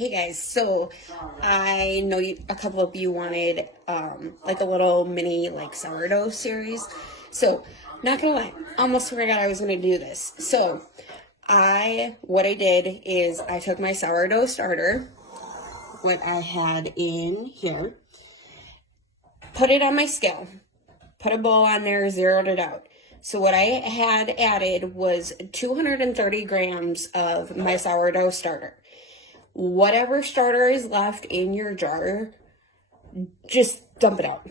Hey guys, so I know a couple of you wanted like a little mini like sourdough series. So not gonna lie, almost forgot I was gonna do this. So what I did is I took my sourdough starter, what I had in here, put it on my scale, put a bowl on there, zeroed it out. So what I had added was 230 grams of my sourdough starter. Whatever starter is left in your jar, just dump it out.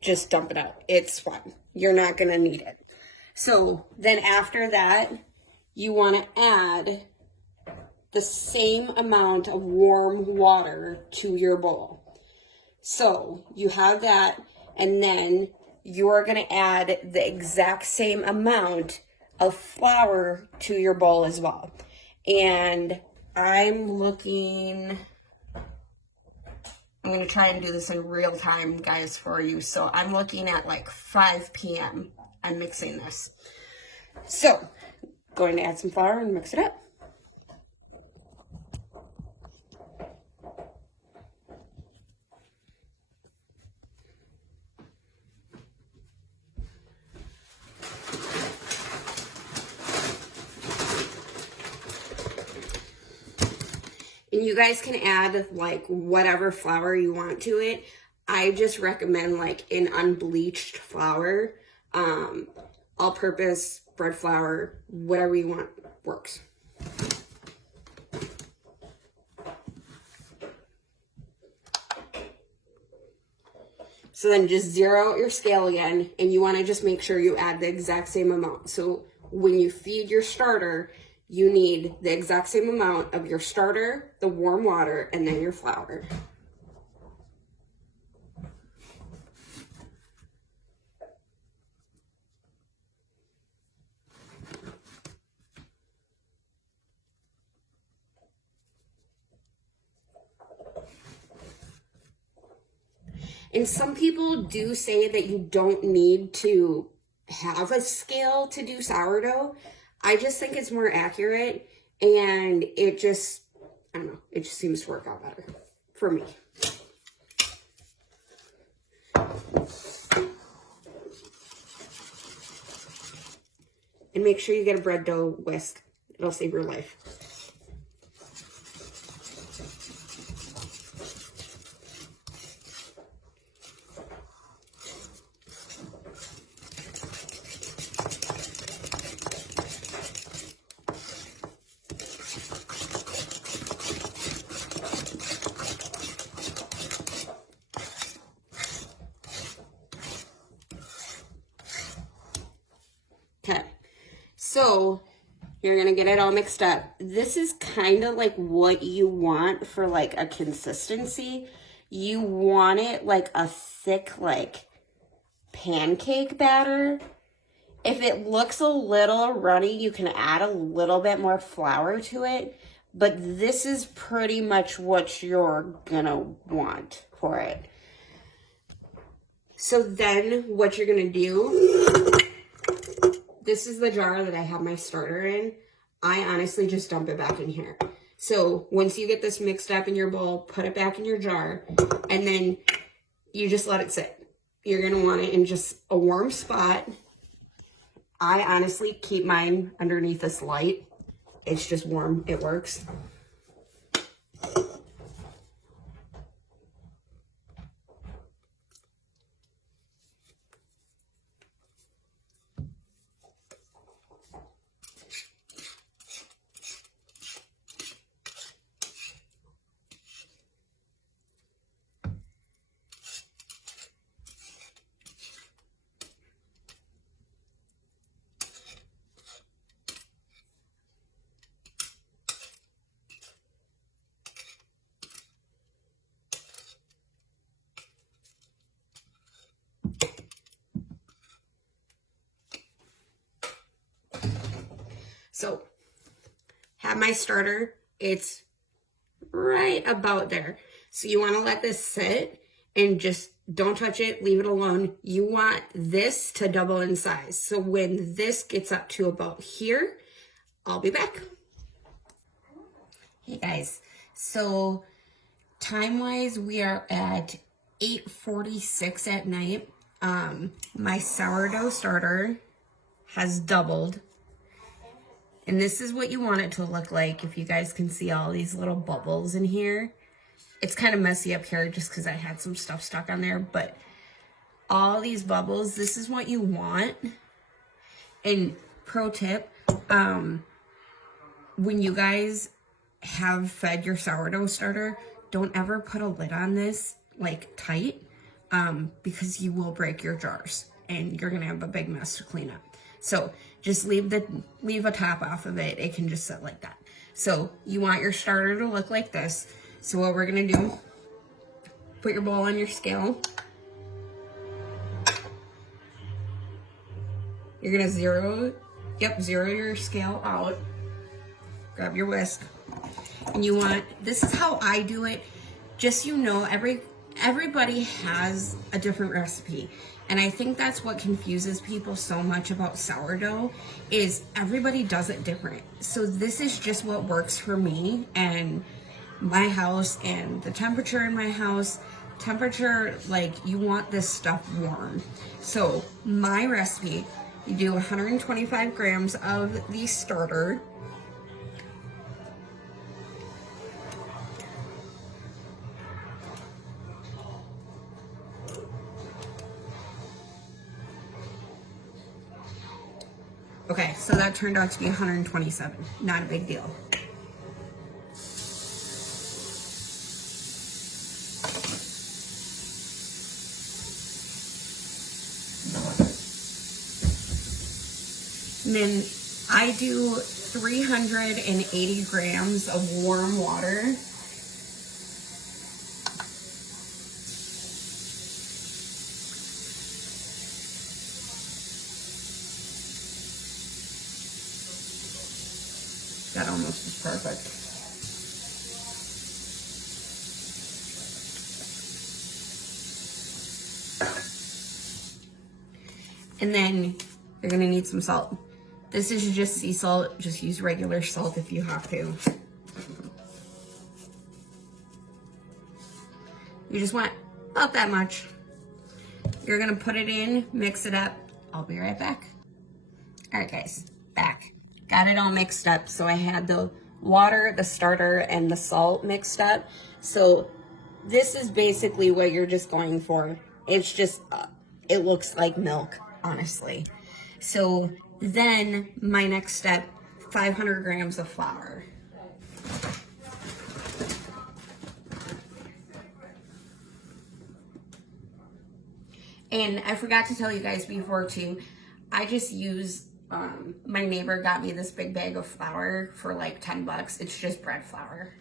Just dump it out. It's fine. You're not going to need it. So then after that, you want to add the same amount of warm water to your bowl. So you have that, and then you're going to add the exact same amount of flour to your bowl as well. And I'm going to try and do this in real time, guys, for you. So I'm looking at like 5 p.m. I'm mixing this. So, going to add some flour and mix it up. And you guys can add like whatever flour you want to it. I just recommend like an unbleached flour, all-purpose bread flour, whatever you want works. So then just zero out your scale again, and you want to just make sure you add the exact same amount. So when you feed your starter, you need the exact same amount of your starter, the warm water, and then your flour. And some people do say that you don't need to have a scale to do sourdough. I just think it's more accurate, and it just, I don't know, it just seems to work out better for me. And make sure you get a bread dough whisk. It'll save your life. Okay, so you're gonna get it all mixed up. This is kind of like what you want for like a consistency. You want it like a thick, like pancake batter. If it looks a little runny, you can add a little bit more flour to it, but this is pretty much what you're gonna want for it. So then what you're gonna do, this is the jar that I have my starter in. I honestly just dump it back in here. So once you get this mixed up in your bowl, put it back in your jar, and then you just let it sit. You're gonna want it in just a warm spot. I honestly keep mine underneath this light. It's just warm, it works. So, have my starter, it's right about there. So you want to let this sit and just don't touch it, leave it alone. You want this to double in size. So when this gets up to about here, I'll be back. Hey guys, So time-wise, we are at 8:46 at night. My sourdough starter has doubled. And this is what you want it to look like. If you guys can see all these little bubbles in here. It's kind of messy up here just because I had some stuff stuck on there. But all these bubbles, this is what you want. And pro tip, when you guys have fed your sourdough starter, don't ever put a lid on this like tight, because you will break your jars and you're gonna have a big mess to clean up. So just leave a top off of it. It can just sit like that. So you want your starter to look like this. So what we're gonna do, put your bowl on your scale. You're gonna zero your scale out. Grab your whisk. And you want, this is how I do it. Just, you know, everybody has a different recipe. And I think that's what confuses people so much about sourdough, is everybody does it different. So this is just what works for me and my house and the temperature in my house. Temperature, like, you want this stuff warm. So my recipe, you do 125 grams of the starter. Okay, so that turned out to be 127. Not a big deal. And then I do 380 grams of warm water. That almost is perfect. And then you're gonna need some salt. This is just sea salt. Just use regular salt if you have to. You just want about that much. You're gonna put it in, mix it up. I'll be right back. All right, guys, back. Got it all mixed up. So I had the water, the starter, and the salt mixed up. So this is basically what you're just going for. It's just, it looks like milk, honestly. So then my next step, 500 grams of flour. And I forgot to tell you guys before too, I just use, my neighbor got me this big bag of flour for like 10 bucks. It's just bread flour.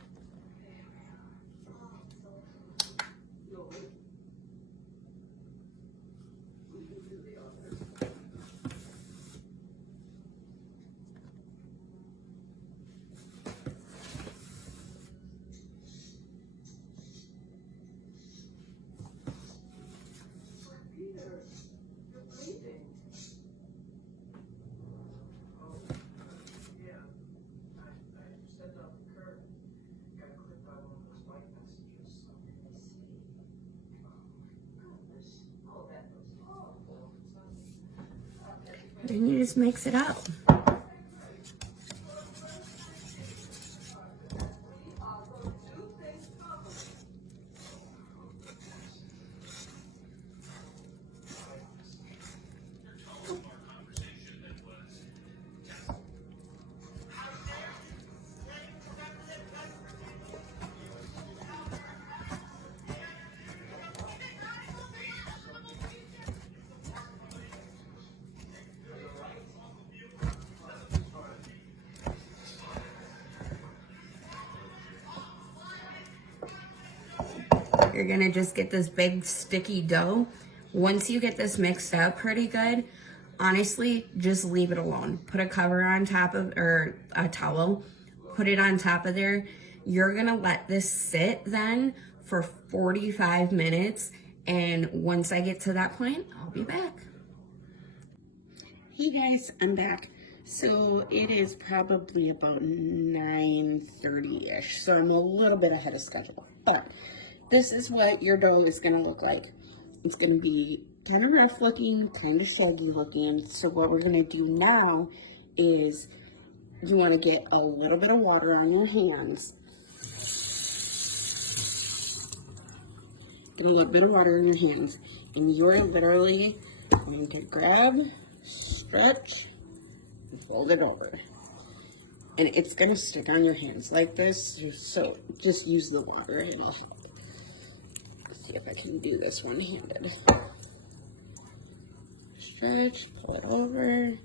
And you just mix it up. You're gonna just get this big sticky dough. Once you get this mixed up pretty good, honestly, just leave it alone. Put a cover on top of, or a towel, put it on top of there. You're gonna let this sit then for 45 minutes. And once I get to that point, I'll be back. Hey guys, I'm back. So it is probably about 9:30-ish. So I'm a little bit ahead of schedule. But this is what your dough is going to look like. It's going to be kind of rough looking, kind of shaggy looking. So what we're going to do now is you want to get a little bit of water on your hands. Get a little bit of water in your hands. And you're literally going to grab, stretch, and fold it over. And it's going to stick on your hands like this. So just use the water, it'll help. Let's see if I can do this one-handed. Stretch, pull it over.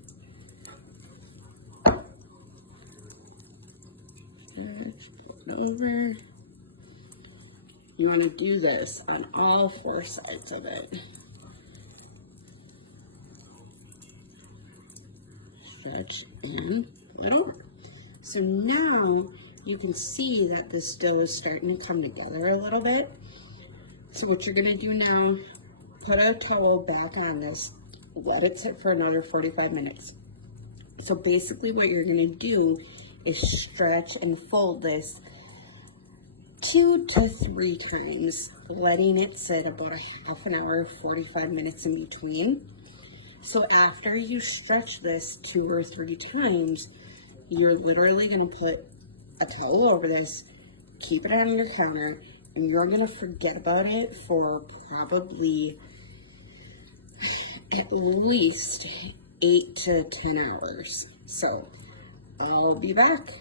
Stretch, pull it over. You want to do this on all 4 sides of it. Stretch and pull it over. So now you can see that this dough is starting to come together a little bit. So what you're going to do now, put a towel back on this, let it sit for another 45 minutes. So basically what you're going to do is stretch and fold this 2 to 3 times, letting it sit about a half an hour, 45 minutes in between. So after you stretch this 2 or 3 times, you're literally going to put a towel over this, keep it on your counter, and you're going to forget about it for probably at least 8 to 10 hours. So I'll be back.